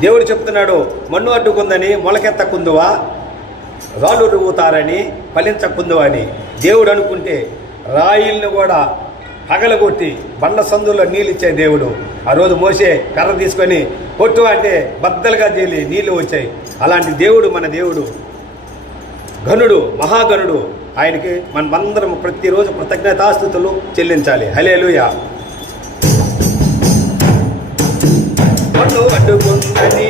దేవుడు చెప్తున్నాడు, మన్ను అడ్డుకుందని మొలకెత్తకుందువా, రాళ్ళు రువ్వుతారని ఫలించకుందువా అని. దేవుడు అనుకుంటే రాయిల్ని కూడా పగలగొట్టి బండ సందుల్లో నీళ్ళు ఇచ్చే దేవుడు. ఆ రోజు మోసే కర్ర తీసుకొని కొట్టు అంటే బద్దలుగా తేలి నీళ్ళు వచ్చాయి. అలాంటి దేవుడు మన దేవుడు, ఘనుడు, మహాగణుడు. ఆయనకి మనమందరం ప్రతిరోజు కృతజ్ఞతాస్తుతులు చెల్లించాలి. హల్లెలూయా. మన్ను అడ్డుకుందని